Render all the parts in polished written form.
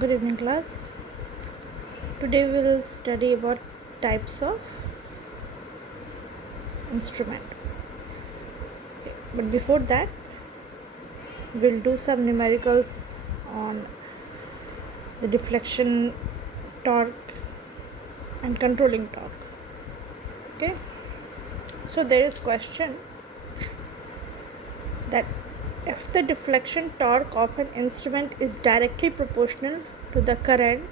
Good evening, class. Today we will study about types of instrument. Okay. But before that, we'll do some numericals on the deflection torque and controlling torque. Okay. So there is question that if the deflection torque of an instrument is directly proportional to the current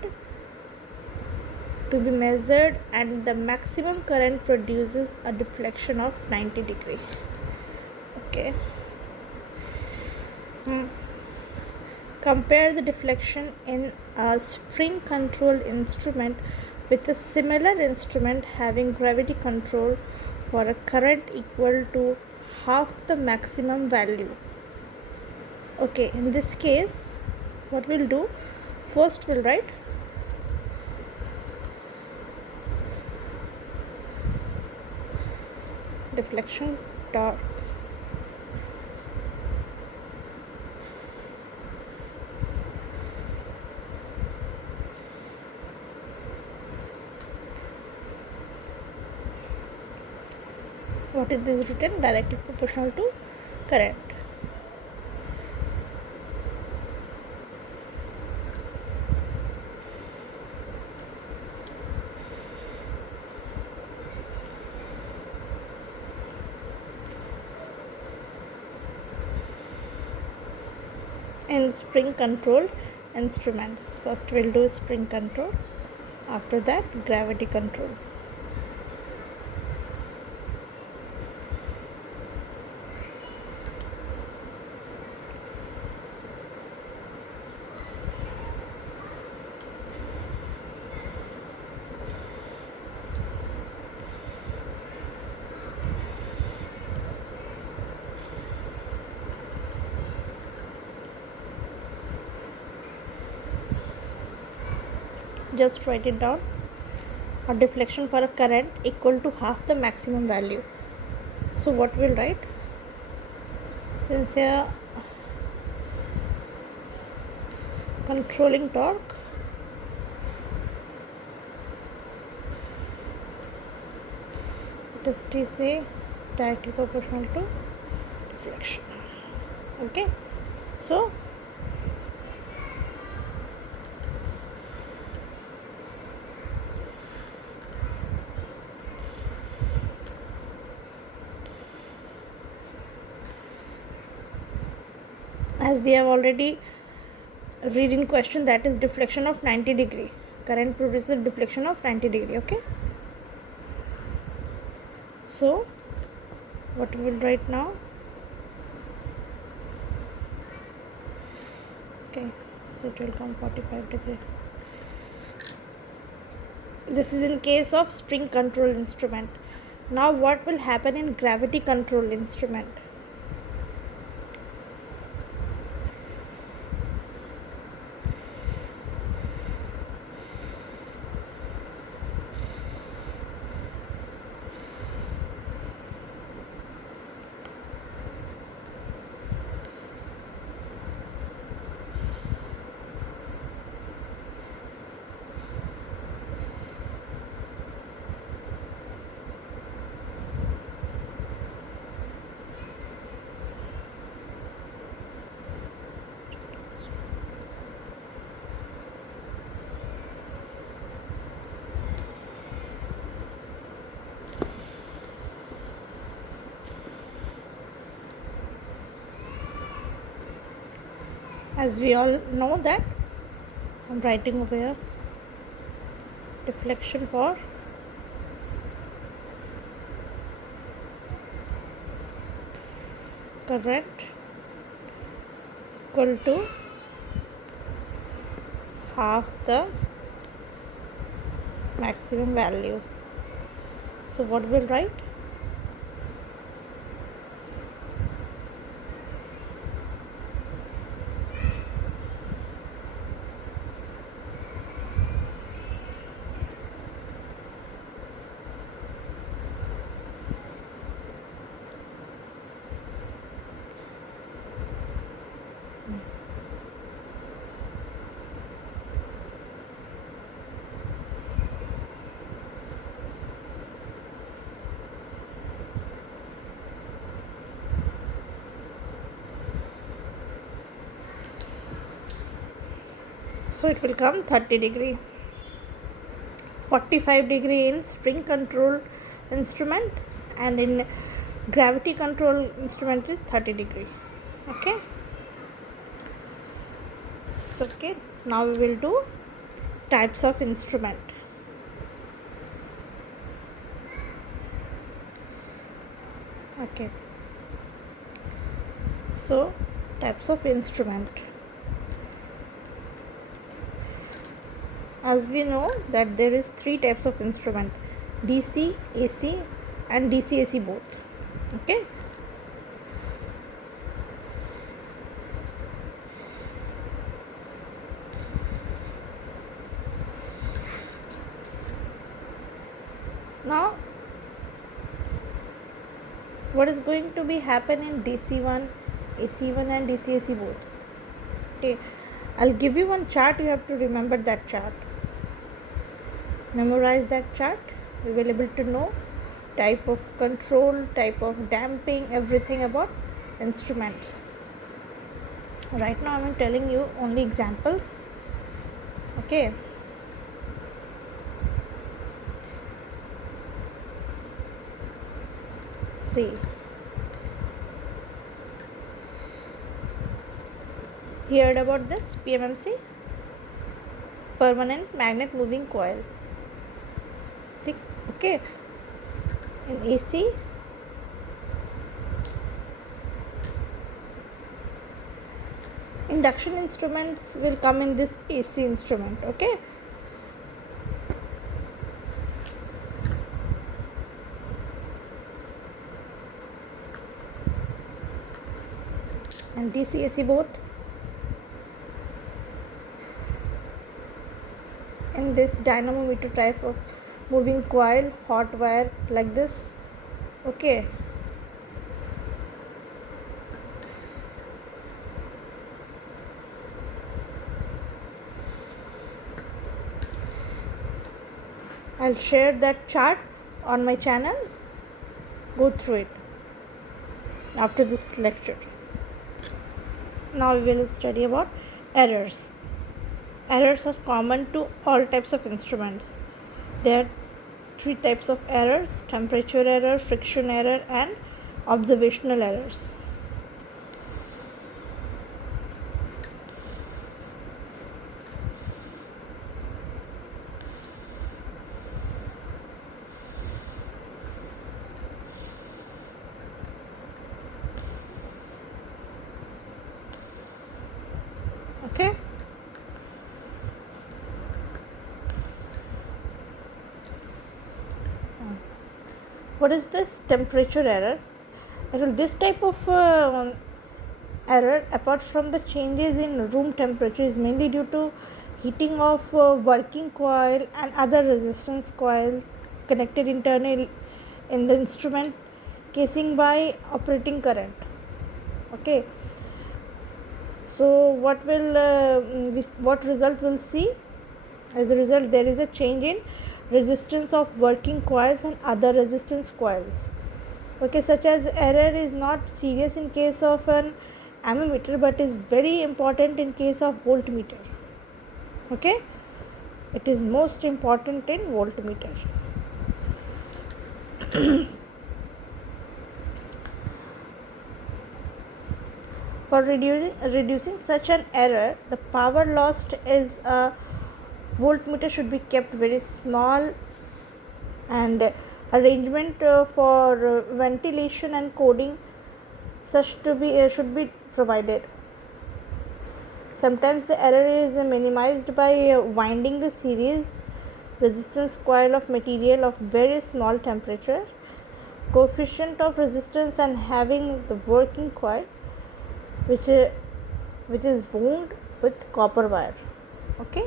to be measured and the maximum current produces a deflection of 90 degrees. Okay. Compare the deflection in a spring controlled instrument with a similar instrument having gravity control for a current equal to half the maximum value. Okay, in this case, what we'll do, first we'll write deflection torque. What is this written? Directly proportional to current. In spring controlled instruments, first we'll do spring control, after that gravity control. Just write it down. A deflection for a current equal to half the maximum value. So what we'll write, since here controlling torque it is TC is directly proportional to deflection. Okay, so as we have already read in question, that is deflection of 90 degree. Current produces deflection of 90 degree. Okay, so what we will write now, okay, so it will come 45 degree. This is in case of spring control instrument. Now what will happen in gravity control instrument? As we all know that I'm writing over here deflection for current equal to half the maximum value. So what we'll write, So it will come 30 degree. 45 degree in spring control instrument, and in gravity control instrument is 30 degree. Okay. So okay, now we will do types of instrument. Okay, so types of instrument, as we know that there is three types of instrument: DC, AC and DC AC both. Okay, now what is going to be happen in DC1, AC1 and DC AC both? Okay, I'll give you one chart. You have to remember that chart, memorize that chart. You will able to know type of control, type of damping, everything about instruments. Right now I'm telling you only examples. Okay, see, heard about this PMMC, permanent magnet moving coil. Okay, in AC induction instruments will come in this AC instrument. Okay, and DC AC both in this dynamometer type of moving coil, hot wire like this. Okay, I'll share that chart on my channel. Go through it after this lecture. Now we will study about errors. Errors are common to all types of instruments. There are three types of errors: temperature error, friction error and observational errors. Okay, what is this temperature error? This type of error, apart from the changes in room temperature, is mainly due to heating of working coil and other resistance coils connected internally in the instrument casing by operating current. Okay, so what result will see? As a result, there is a change in resistance of working coils and other resistance coils. Okay, such as error is not serious in case of an ammeter, but is very important in case of voltmeter. Okay, it is most important in voltmeter. For reducing such an error, the power lost is a voltmeter should be kept very small, and arrangement for ventilation and coding such to be should be provided. Sometimes the error is minimized by winding the series resistance coil of material of very small temperature, coefficient of resistance, and having the working coil which is wound with copper wire. Okay,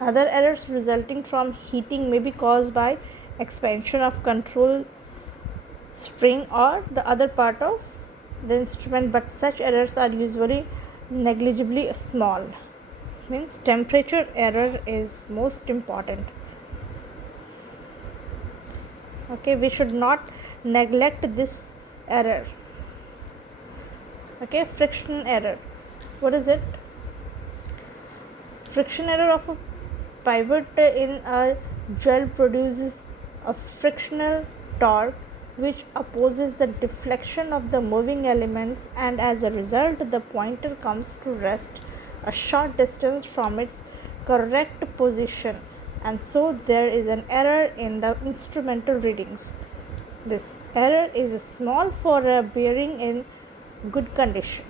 other errors resulting from heating may be caused by expansion of control spring or the other part of the instrument, but such errors are usually negligibly small. Means temperature error is most important. Okay, we should not neglect this error. Okay, friction error. What is it? Friction error of a pivot in a gel produces a frictional torque which opposes the deflection of the moving elements, and as a result the pointer comes to rest a short distance from its correct position, and so there is an error in the instrumental readings. This error is small for a bearing in good condition,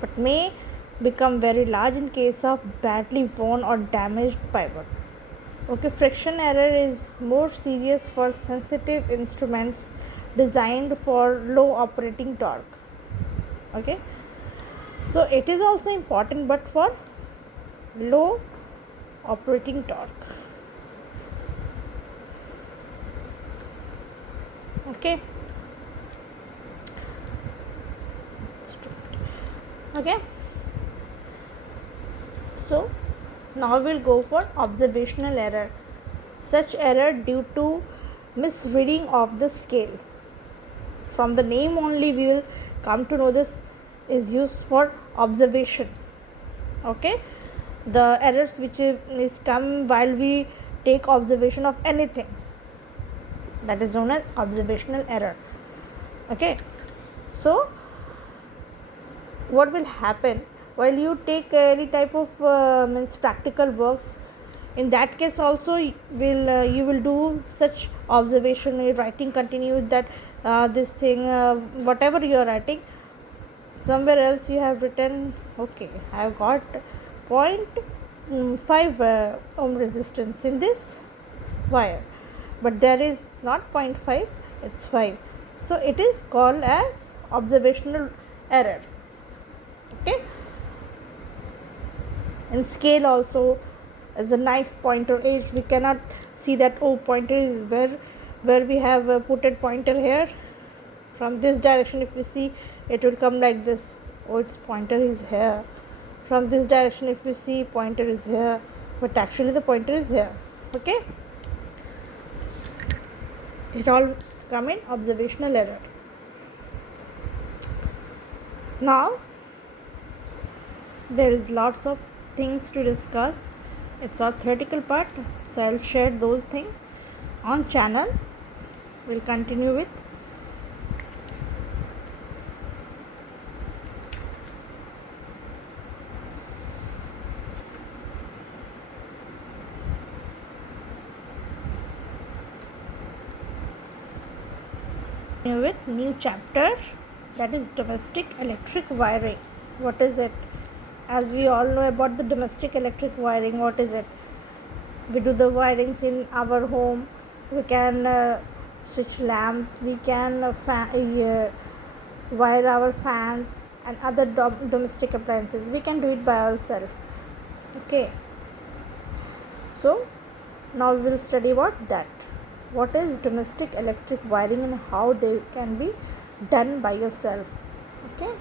but may become very large in case of badly worn or damaged pivot. Okay, friction error is more serious for sensitive instruments designed for low operating torque. Okay, so it is also important, but for low operating torque. Okay. Okay, so now we'll go for observational error. Such error due to misreading of the scale. From the name only we will come to know this is used for observation. Okay, the errors which is come while we take observation of anything, that is known as observational error. Okay, so what will happen while you take any type of means practical works, in that case also you will do such observation. Your writing continues that this thing whatever you are writing, somewhere else you have written, okay, I have got 0.5 ohm resistance in this wire, but there is not 0.5, it's 5, so it is called as observational error. Okay, in scale also, as a knife pointer edge, we cannot see that pointer is where we have put a pointer here. From this direction if we see, it will come like this, its pointer is here. From this direction if we see, pointer is here, but actually the pointer is here. Okay, it all come in observational error. Now there is lots of things to discuss. It's all theoretical part, so I'll share those things on channel. We'll continue with new chapter, that is domestic electric wiring. What is it? As we all know about the domestic electric wiring, what is it? We do the wirings in our home. We can switch lamp, we can wire our fans and other domestic appliances. We can do it by ourselves. Okay, so now we will study about that. What is domestic electric wiring and how they can be done by yourself. Okay.